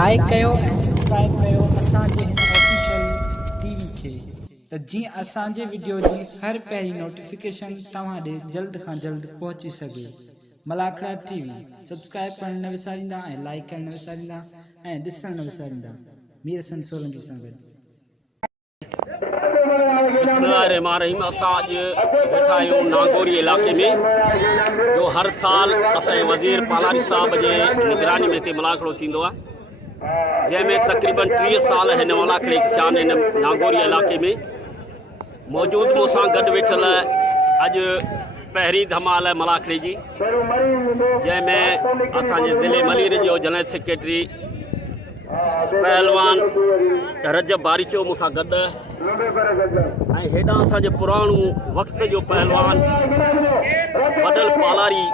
Like कयो ऐं subscribe कयो असांजे हिन ऑफिशियल टीवी खे त जीअं असांजे वीडियो जी हर पहिरीं नोटिफिकेशन तव्हां ॾे जल्द खां जल्द पहुची सघे। मलाखड़ा टीवी सब्सक्राइब करणु न विसारींदा ऐं लाइक करणु न विसारींदा ऐं ॾिसणु न विसारींदा। मीर हसन सोलंकी सां गॾु। बिस्मिल्लाहिर्रहमानिर्रहीम। असां अॼु वेठा आहियूं नागौरी इलाइक़े में जो हर साल असांजे वज़ीर पालारी साहब जे निगरानी में हिते मलाखड़ो थींदो आहे, जंहिंमें तक़रीबन 30 साल हिन मलाखड़े खे थिया आहिनि। हिन नागौरी इलाइक़े में मौजूदु मूंसां गॾु वेठल अॼु पहिरीं धमाल मलाखड़े जी, जंहिंमें असांजे ज़िले मलीर जो जनरल सेक्रेटरी पहलवान रजब बारीचो मूंसां गॾु ऐं हेॾां असांजे पुराणो वक़्त जो पहलवान वॾल पालारी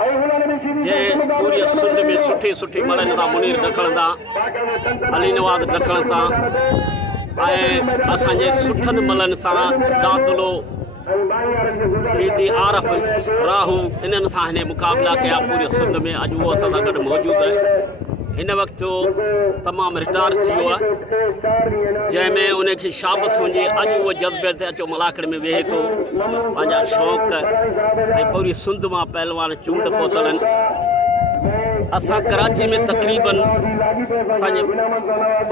जंहिं पूरी सिंध में सुठे सुठे मलनि था मुनीर ॾखणंदा अली नवाज़ ॾखण सां ऐं असांजे सुठनि मलनि सां दादुलो शीती आरफ राहू इन्हनि सां हिन मुक़ाबिला कया पूरे सिंध में। अॼु उहो असां सां गॾु मौजूदु आहे। हिन वक़्तु तमामु रिटायर थी वियो आहे, जंहिंमें उनखे शाबस वञे अॼु उहो जज़्बे ते अचो मलाखड़े में वेहे थो पंहिंजा शौक़ु ऐं पूरी सिंध मां पहलवान चूंड पहुतल आहिनि। असां कराची में तक़रीबन असांजे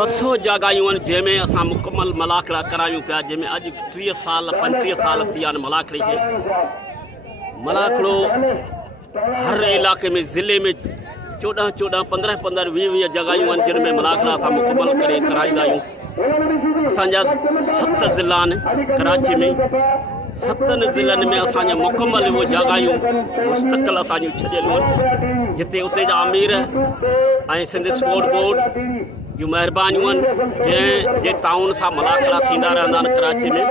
200 जॻहियूं आहिनि जंहिंमें असां मुकमल मलाखड़ा करायूं पिया, जंहिंमें अॼु 30 साल 35 साल थी विया आहिनि मलाखड़े खे। मलाखड़ो हर इलाइक़े में ज़िले में 14 15 20 जॻहियूं आहिनि जिन में मलाखड़ा असां मुकमल करे कराईंदा आहियूं। असांजा 7 ज़िला आहिनि कराची में, 7 ज़िलनि में असांजा मुकमल उहे जॻहियूं मुस्तक़िल असांजूं छॾियलूं आहिनि, जिते उते जा अमीर ऐं सिंध स्पोर्ट बोर्ड जूं महिरबानियूं आहिनि जंहिं जे ताउन सां मलाखड़ा थींदा रहंदा आहिनि कराची में।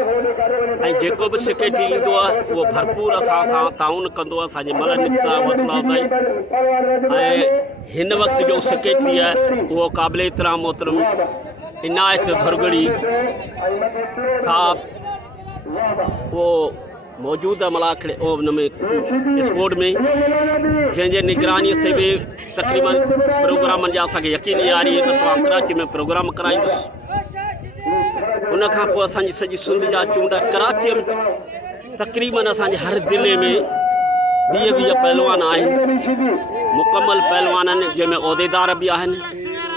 ऐं जेको बि सेक्रेटरी ईंदो आहे उहो भरपूर असां सां ताउन कंदो आहे असांजे मलनि सां वसला ताईं। ऐं हिन वक़्त जो सेक्रेटरी आहे उहो क़ाबिल एतिराम मोहतरम इनायत भुरगड़ी साहब, उहो मौजूदु आहे मलाखड़े हुन में स्पोर्ट में, जंहिंजे निगरानीअ ते बि तक़रीबन प्रोग्रामनि जा असांखे यकीन ॾियारी त तव्हां कराची में प्रोग्राम कराईंदुसि। उनखां पोइ असांजी सॼी सिंध जा चूंड कराचीअ में तक़रीबन असांजे हर ज़िले में 20 पहलवान आहिनि, मुकमल पहलवान आहिनि, जंहिंमें उहिदेदार बि आहिनि।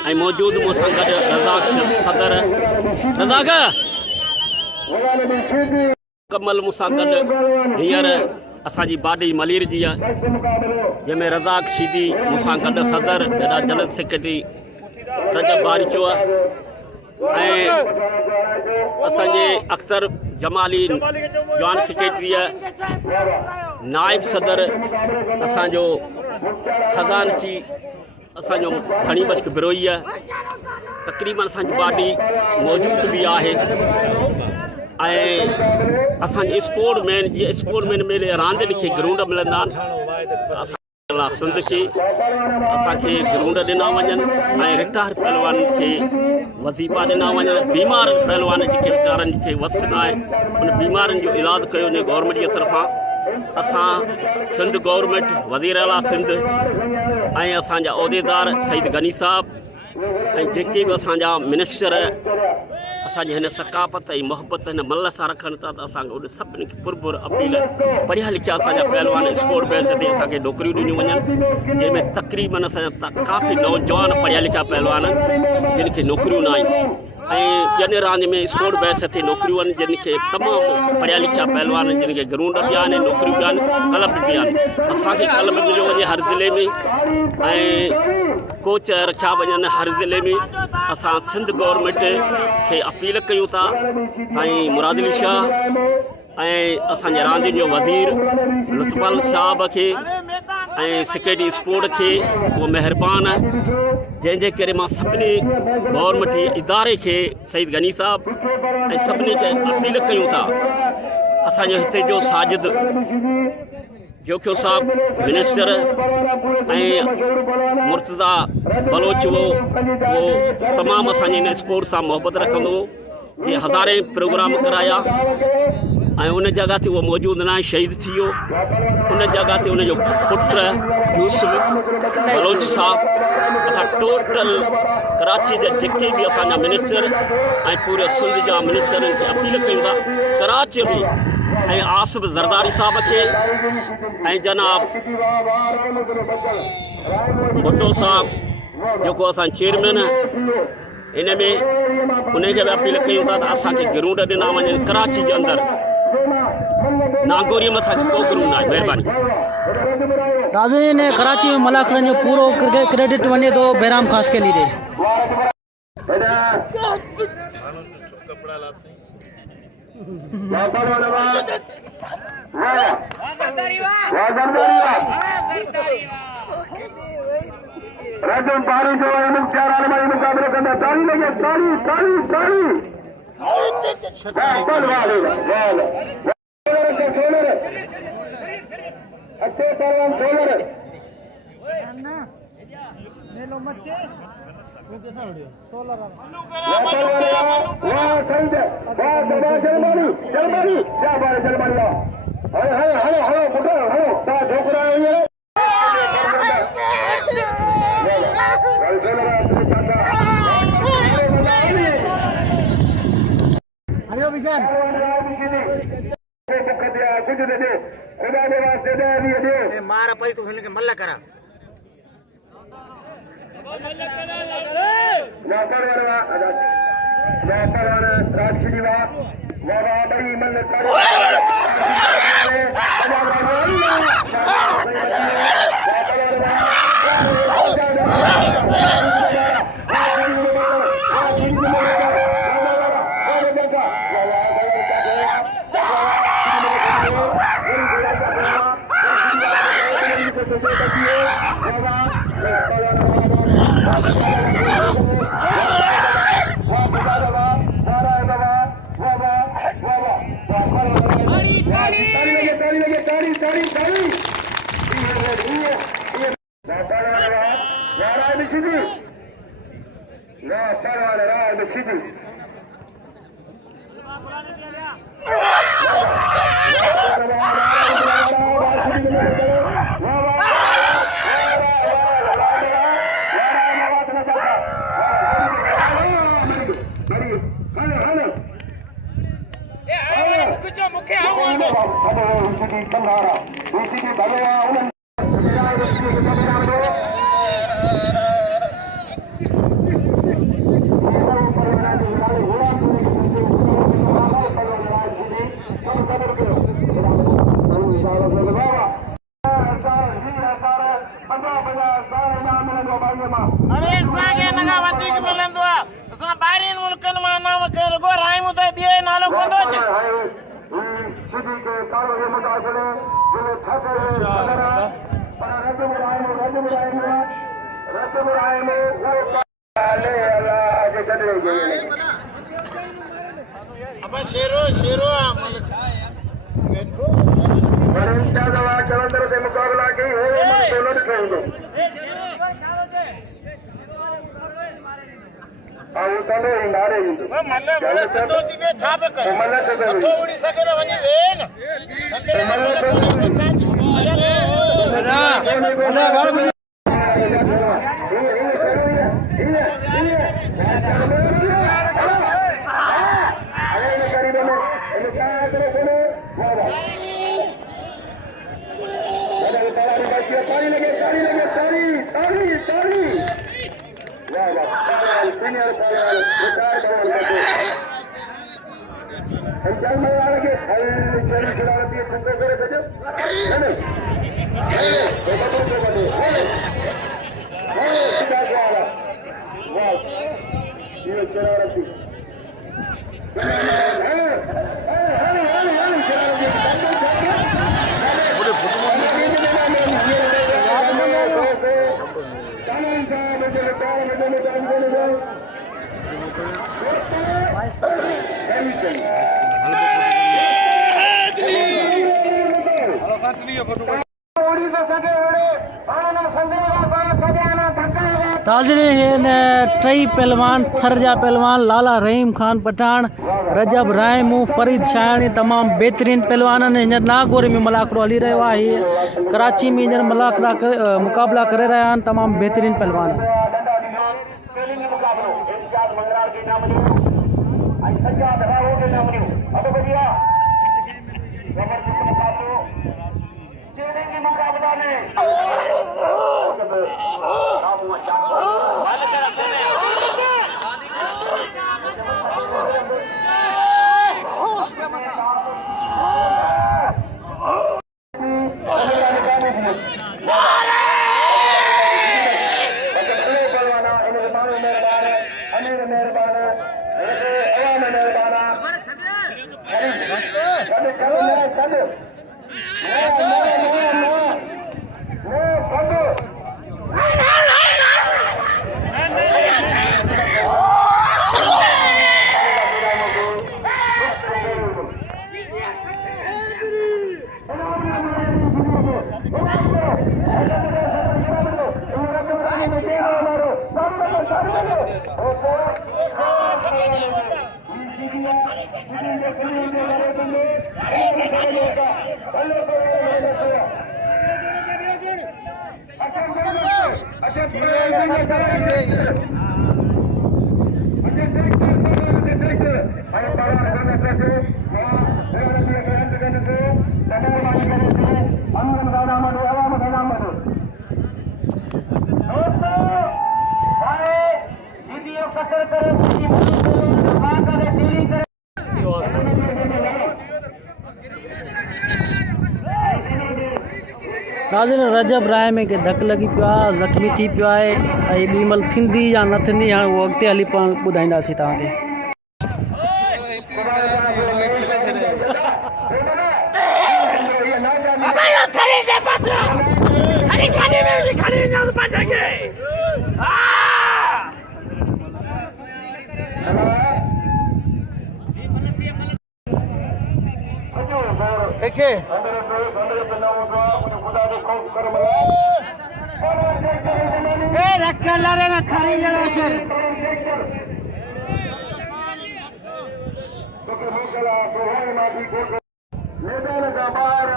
ऐं मौजूदु मूंसां गॾु रज़ाक सदर रज़ाक मुकमल मूंसां गॾु हींअर असांजी बाडी मलीर जी आहे, जंहिंमें रज़ाक शीदी मूंसां गॾु सदर जॾा जनरल सेक्रेटरी रजब बारीचो आहे ऐं असांजे अख्तर जमाली जॉइंट सेक्रेटरी आहे, नाइब सदर असांजो खज़ानची असांजो धणी बश्क बिरोई आहे। तक़रीबन असांजी बाडी मौजूदु बि आहे। ऐं असांजे स्पोर्ट मैन जीअं स्पोर्ट मैन में रांदियुनि खे ग्राउंड मिलंदा आहिनि, असां सिंध खे असांखे ग्राउंड ॾिना वञनि ऐं रिटायर पहलवान खे वज़ीफ़ा ॾिना वञनि। बीमार पहलवान जेके वीचारनि खे वस न आहे उन बीमारनि जो इलाजु कयो वञे गवर्नमेंट जी तरफ़ां। असां सिंध गवर्नमेंट वज़ीर आला सिंध ऐं असांजा उहिदेदार सईद गनी साहब ऐं जेके बि असांजा मिनिस्टर असांजे हिन सकाफ़त ऐं मुहबत हिन मल सां रखनि था, त असांखे उन सभिनी खे पुरपुर अपील पढ़िया लिखिया असांजा पहलवान स्पोर्ट बेस ते असांखे नौकरियूं ॾिनियूं वञनि, जंहिंमें तक़रीबन असांजा काफ़ी नौजवान पढ़िया लिखिया पहलवान जिन खे नौकरियूं न आहिनि। ऐं ॿियनि रांदि में स्पोर्ट बेस ते नौकरियूं आहिनि जिन खे तमामु पढ़िया लिखिया पहलवान जिन खे ग्राउंड बि आहिनि, नौकरियूं बि आहिनि, क्लब बि आहिनि। असांखे क्लब मिलियो वञे हर ज़िले में ऐं कोच रखिया वञनि हर ज़िले में। असां सिंध गवर्नमेंट खे अपील कयूं था साईं मुराद अली शाह ऐं असांजे रांदियुनि जो वज़ीर लुत्फल साहब खे ऐं सेक्रेटरी स्पोर्ट खे उहो महिरबान आहे, जंहिंजे करे मां सभिनी गवर्नमेंट इदारे खे सईद गनी साहब ऐं सभिनी खे अपील कयूं था। असांजो हिते जो साजिद जोखियो साहब मिनिस्टर ऐं मुर्तज़ा बलोच वो तमामु असांजे हिन स्पोर्ट सां मुहबत रखंदो, जीअं हज़ारे प्रोग्राम कराया ऐं उन जॻह ते उहो मौजूदु न आहे, शहीद थी वियो। उन जॻह ते उनजो पुटु यूसुफ बलोच साहब। असां टोटल कराची जा जेके बि असांजा मिनिस्टर ऐं पूरे सिंध जा मिनिस्टरनि खे अपील कयूं था कराची में ऐं आसिफ ज़रदारी साहब खे ऐं जनाब भुट्टो साहब जेको असां चेयरमैन इन में उनखे बि अपील कयूं था त असांखे गिरूंड ॾिना वञनि कराची जे अंदरि। नागोरी में असांखे को गिरूंड न आहे। महिरबानी। नाज़रीन, कराची में मलाखड़नि जो पूरो क्रेडिट वञे थो बहराम ख़ास के लिए। रजब बारी जो चार आलमारी मुकाबले करना ताली लगे ताली ताली ताली अच्छे पहलवान सोलर मारा परी तो हिनखे मल्ला करा जलंधर से मुकाबला की नाज़रीन टई पहलवान थरजा पहलवान लाला रहीम खान पठान रजब रायमू फरीद शायानी तमाम बेहतरीन पहलवान ने हींअर नागौर में मुलाक़ो हली रहियो आहे। कराची में हींअर मुकाबला करे रहिया आहिनि तमाम बेहतरीन पहलवान। नाज़रीन रजब रायम के धक लगी पियो आहे ज़ख़्मी थी पियो आहे ऐं ॿी महिल थींदी या न थींदी हाणे उहो अॻिते हली पाण ॿुधाईंदासीं तव्हांखे। मैदान का बाहर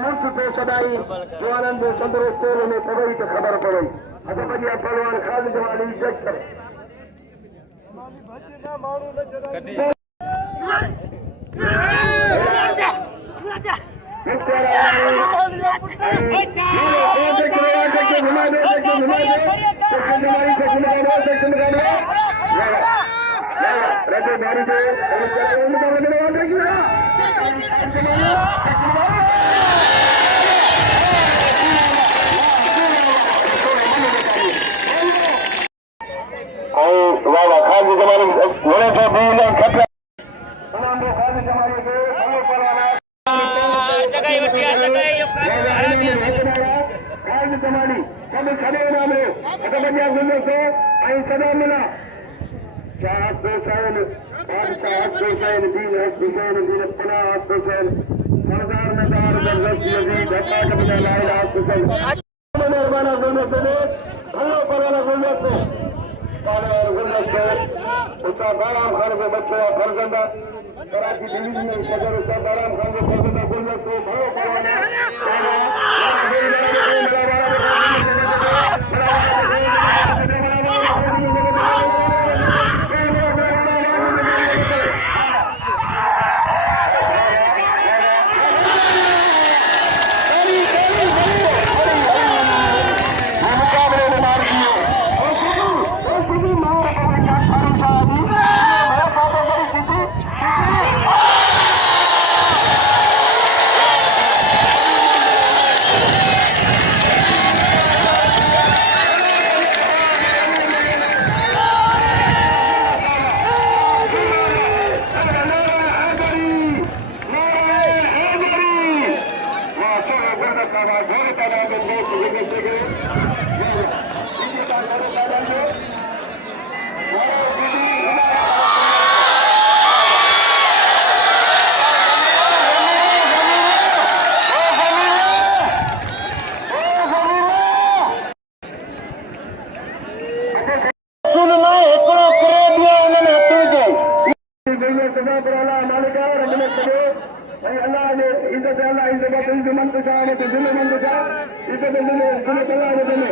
मुल्क पे सदाई जवानन जो चंद्र तेल में पवई तो खबर पवई अगर बढ़िया पहलवान खालिद वाली जज कर सदा मिला चार हुसैन बादशाह हुसैन दीन हुसैन दीन पना हुसैन सरदार मदार दरवेश यजीद हकाम बना ला इलाहा हुसैन मेहरबाना गुलमत ने भलो परवाना गुलमत से काले और गुलमत से उचा बाराम खान के बच्चे फरजंदा कराची दिल्ली में सदर उचा बाराम खान के फरजंदा गुलमत से भलो परवाना पर अल्लाह मालिक है और मिलत सके भाई अल्लाह ने इज्जत अल्लाह इज्जत बात इज्जत मन तो चाहे तो दिल मन तो चाहे इज्जत दिल दिल अल्लाह ने दिल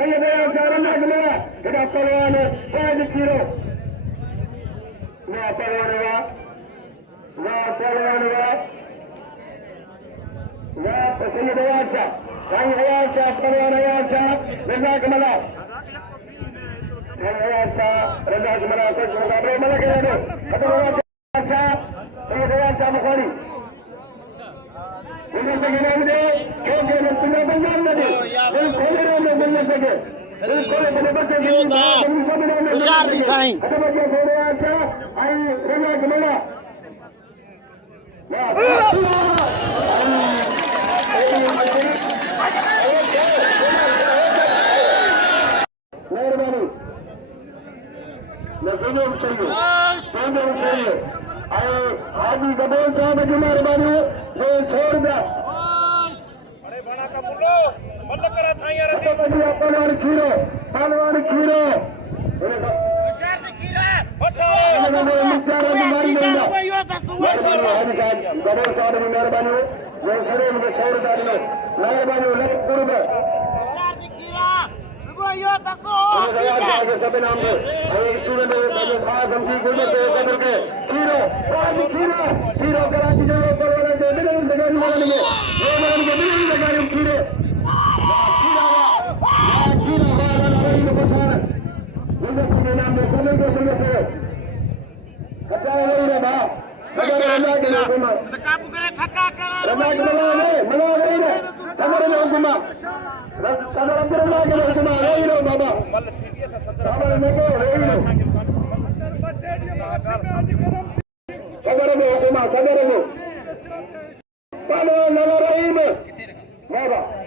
सैयद आया रंगा मिला इधर पहलवान पांच किलो वाह पहलवान वाह सैयद आया साईं आया पहलवान आया रंगा कमला रंगा कमला कुछ मुकाबले मला के सैयद आया मुखारी इधर से गिनाम दे क्योंकि मैं तुम्हें बंगाल में दे दिल खोले रहे मैं बोलने सके दिल खोले बने बच्चे हुशार दी साईं खत्म हो गया सोने आचा आई रंगा कमला मेहरबानी मैं चाहिए हाजी गबोल साहब की मेहरबानी ये छोड़ दिया पहलवान खीरो गबोल साहब की मेहरबानी जो शरीर मुझे छोड़ दिया मेहरबानी लख कुर्ब सब नाम खीरो कराची जो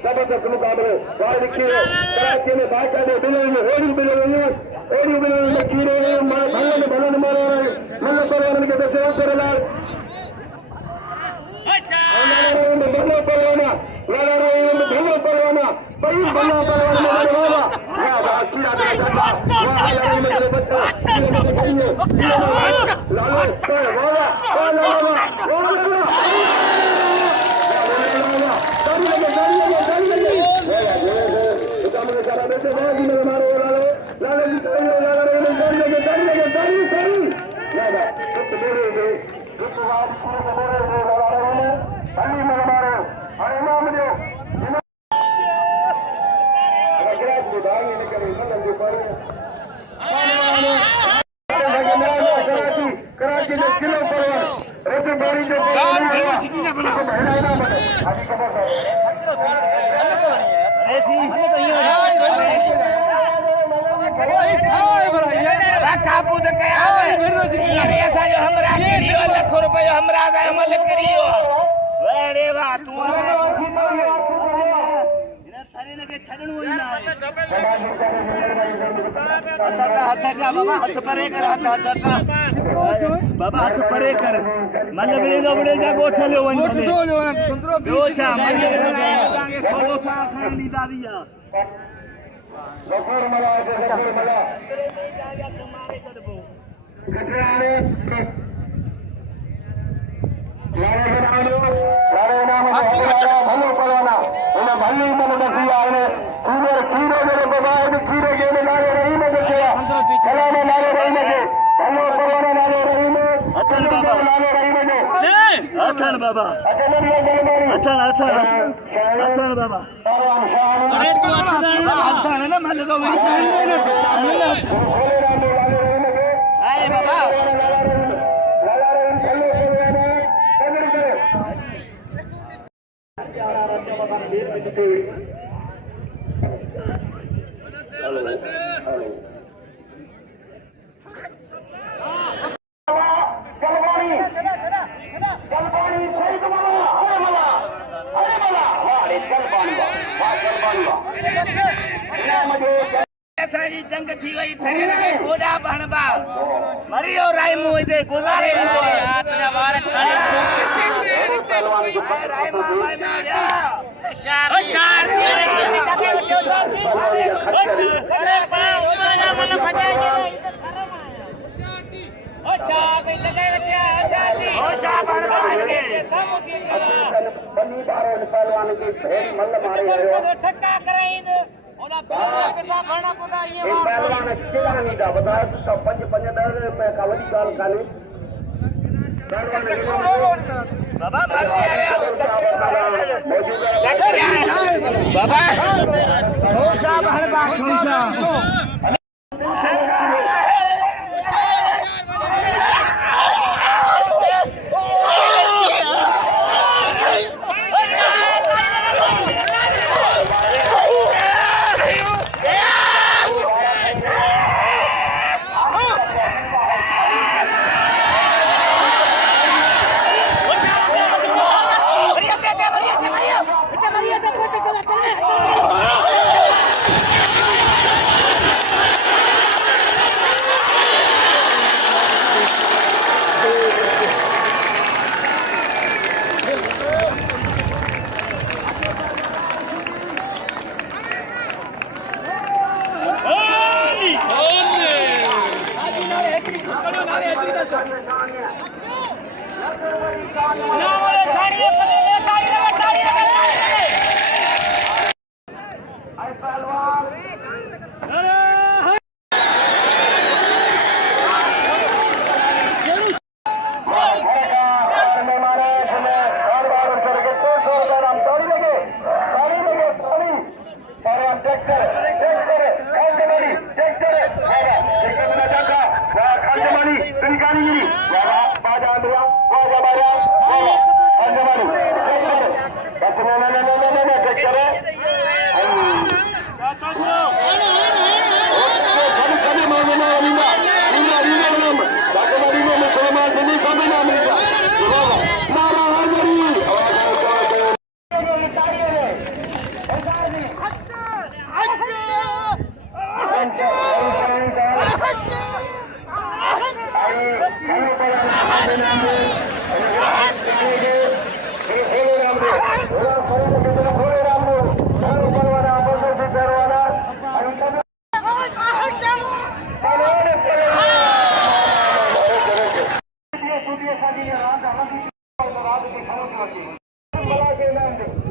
जबरदस्त मुकाबले कराची में बाकायदे बिलर में ओडी बिलर में खीरे भलन मारे मल्ल परवान के दसे करलाल भलो परवाना लाला रही में भलो परवाना पई भलो परवाना होगा वाह कीड़ा दे दादा वाह लड़ाई में मेरे बच्चा कीड़े में चाहिए लालो वाह कराची में किलो कापू तो कया अरे ऐसा जो हमरा करियो लाख रुपया हमरा से अमल करियो अरे वाह तू थारे ने के छडणो ही ना बाबा हाथ परे कर बाबा हाथ परे कर मन बड़े जा गोठलो वन जो छा मन जाके सोलो सा खानी दादिया बकोर मला भलो पड़वाना उन्हें भली मन बसिया खीरे मेरे बबाद खीरे के नाले रही में देखिया चला में नाले रही में भलो पड़वाना नाले रही में अथन बाबा नाले रही में अथन बाबा अथन बाबा अथन ना मान लो आए बाबा जंग थी वही थरे लगे गोडा भणबा मरियो रायमो इते गुजारे बनी बारो पहलवान की भेड़ मल्ल मारे रहियो पहलवान चिलानी दा बतायो तो 5-5 रुपए का वडी गाल काने बाबा बाबा ठोसा भड़बा ठोसा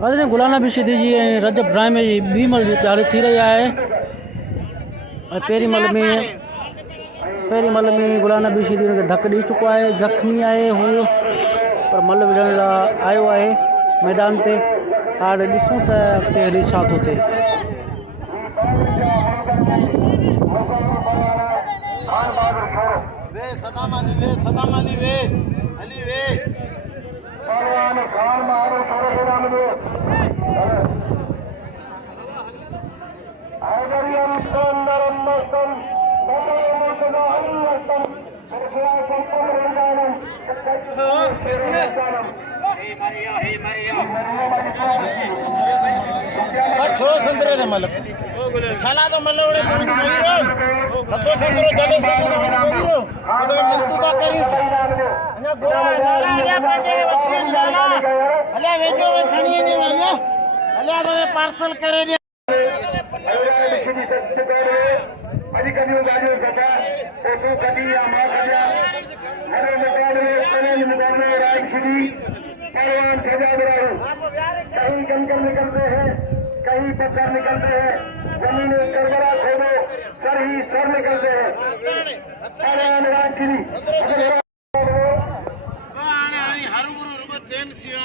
अदने गुलाना भी सीधी जी रजब इब्राहिम जी बी मल जी तैयारी थी रही है पेरी मल में गुलाना भी सीधी धक दी चुको है जख्मी है हूँ पर मल विझण लाइ आयो है मैदान ते हाणे ॾिसूं त अॻिते हली छा थो थिए छोड़ो संतरे दे मलक छाला तो मल्ल उड़े कोई तो संतरे जले से तो मस्तू का करी अने गोरा अले पंजे वसीन जाना अले वेजो में खणी ने अले अले तो पार्सल करे ने अजी कभी गाजो सका तो तू कभी या मां कजा हरे निकालने राय खिली पहलवान सजा बनाओ कहीं गंगर निकलते हैं कहीं पत्थर निकलते हैं जमीन करबरा खोदो सर ही सर निकलते हैं पहलवान राय खिली हरुगुरु रुको ट्रेन सिवा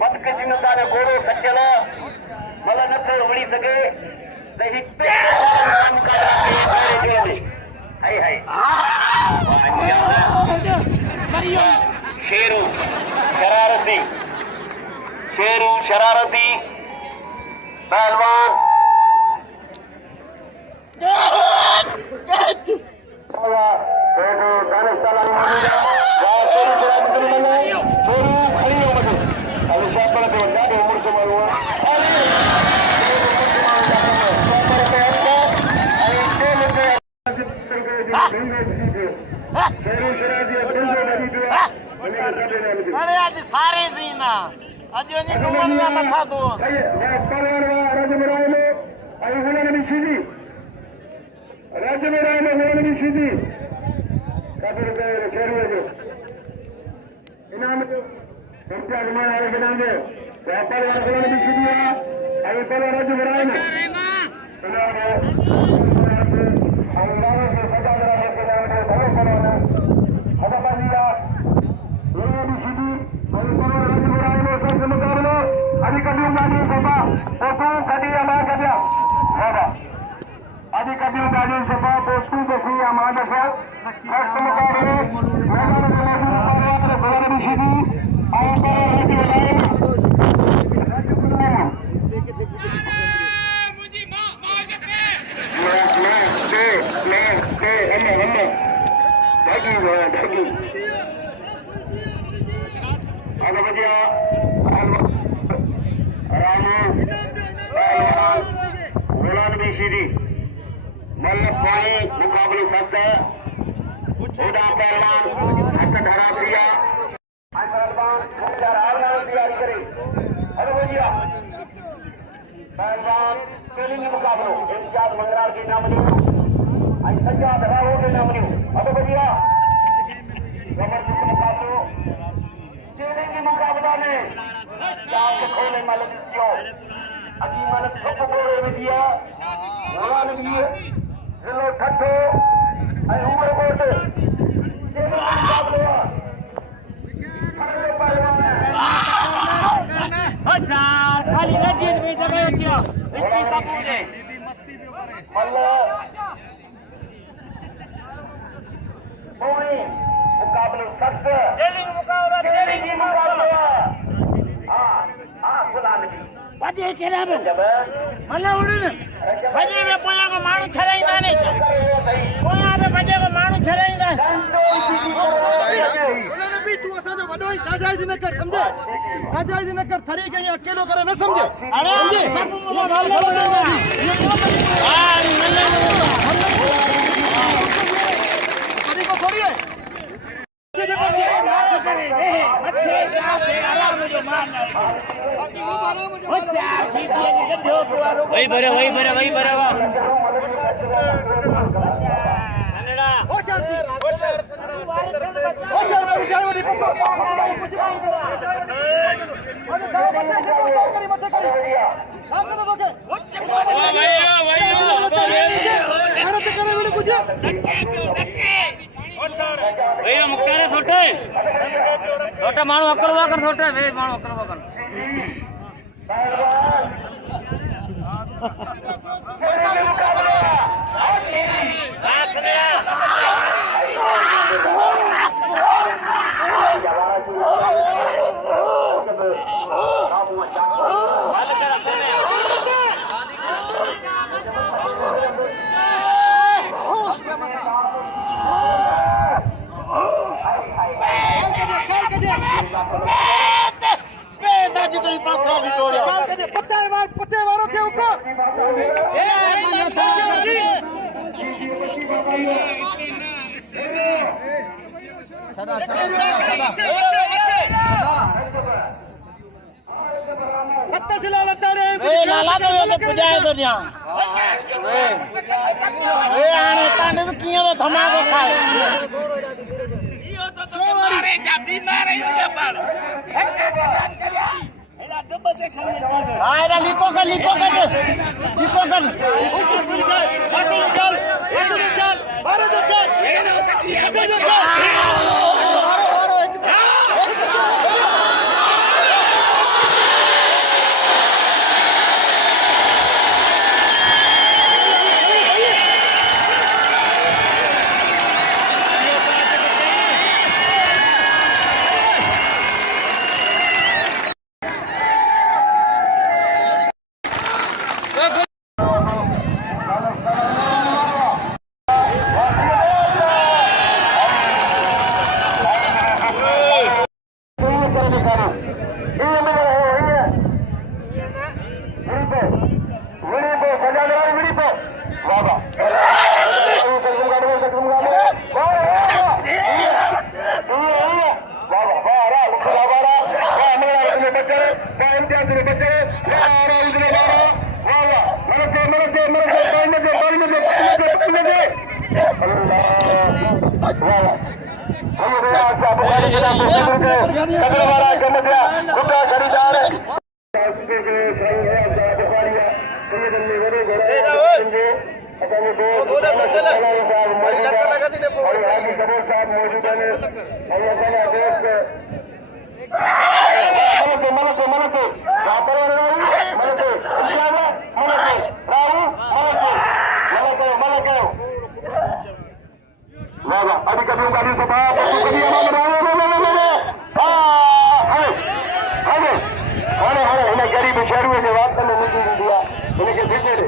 बदकिस्मता ने घोड़ो सचल मल न थे उड़ी सके शेरू शरारती पहलवान अरे आज सारे दिन आज वञी घुमण जा मथा दोस्त राज्य में राय में होने की सीधी काफी रुपए शेरू जो इनाम रुपया घुमाया है के नाम से व्यापार वाला होने की सीधी है अभी पहले राज्य में राय में इनाम है अंगारों से सजा करा है के नाम से भरो बनाना हदा पर दिया ये भी सीधी अभी पहले राज्य में राय में सबसे मुकाबले अभी कभी गाड़ी सभा और तू कभी हमारा कभी होगा आदि कभी गाड़ी सभा पोस्टू जैसी हमारे साथ फर्स्ट मुकाबले मैदान में मौजूद और बगल में सीधी और सारे राज्य बनाए मुझे मां के हम भागी आगे बढ़िया रामू गुलाम भी सीधी मल्ल पानी मुकाबले सकते उड़ा पहलवान हथ धरा दिया पहलवान तैयारी करे अरे भैया पहलवान ट्रेनिंग मुकाबलो इम्तियाज मंगराल के नाम लियो आई सज्जा धराओ के नाम लियो अरे भैया जबरदस्त मुकाबलो ट्रेनिंग के मुकाबला में चार खोले मालिक क्यों अभी मालिक सब बोले में दिया गुलाम भी जिलो ठट्ठो ऐं उमर कोट अच्छा खाली रजीत भी जगह क्या इसकी कपूर है मुकाबले सख्त वधे केड़ा में मल्ला उड़न वधे में पोया को माण्हू छराईंदा नहीं पोया में वधे को माण्हू छराईंदा उन्होंने भी तू असांजो वॾो ई नाजाइज़ न कर समझे नाजाइज़ न कर थरी के अकेलो करे न समझे अरे समझे सब ये ॻाल्हि ग़लत है ये तरीक़ो थोड़ी है वही भरे भैया मुक्तारे छोटे माण्हू अकलवा कर छोटे वे माण्हू अकलवा कर पट्टे वारो के उको लाला तो ये पुजाए तो न्या ए आने ताने तो किया तो धमाको खाए यो तो मारे जा बीमार है ये पर एला डब्बा देखा हां एला लिको कर उसे मिल जाए ऐसे निकाल बाहर निकाल ऐसे निकाल इम्तियाज ने बचे इधर वाह अभी कभी गाड़ी से गरीब शहरों से बात करने मुझे दिया उनके सीधे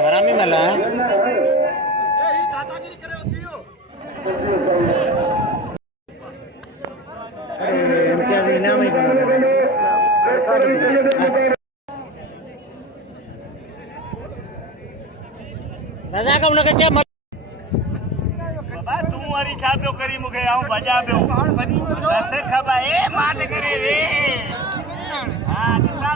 हरामी मला इनाम ही रजा का उनके चे बाबा तू वारी छा पियो करी मूंखे आऊं भॼा पियो रस्ते खबा ए माट करे रे हा ॾिसां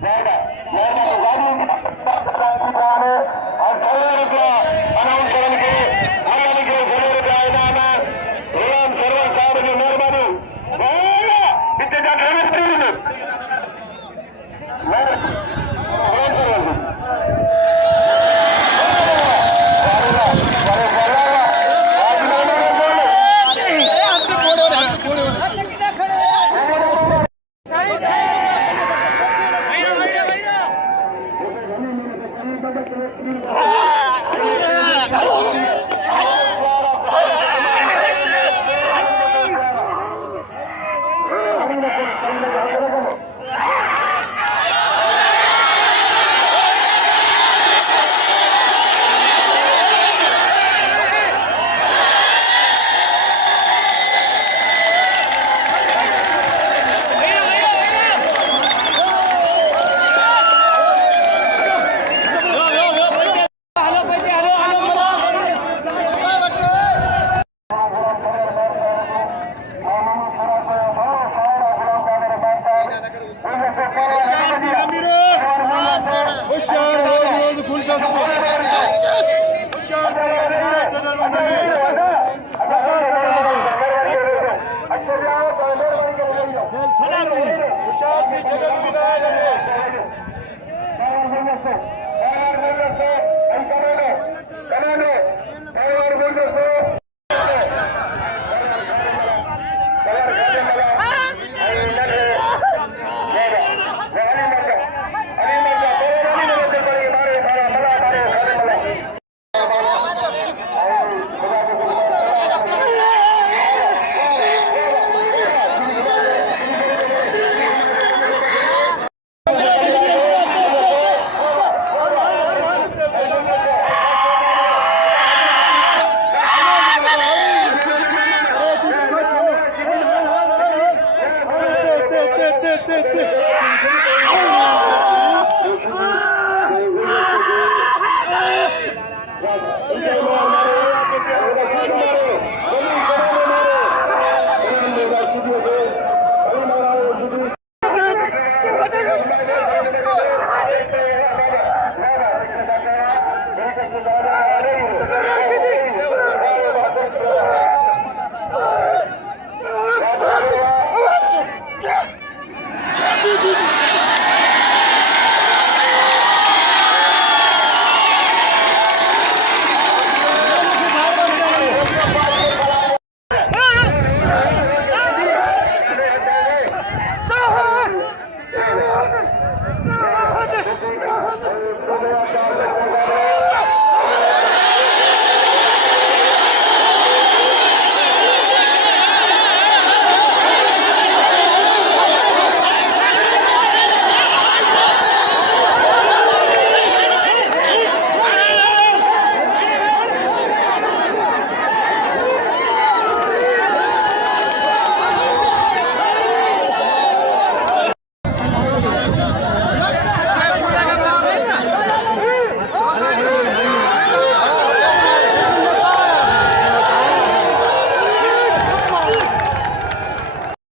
Gracias.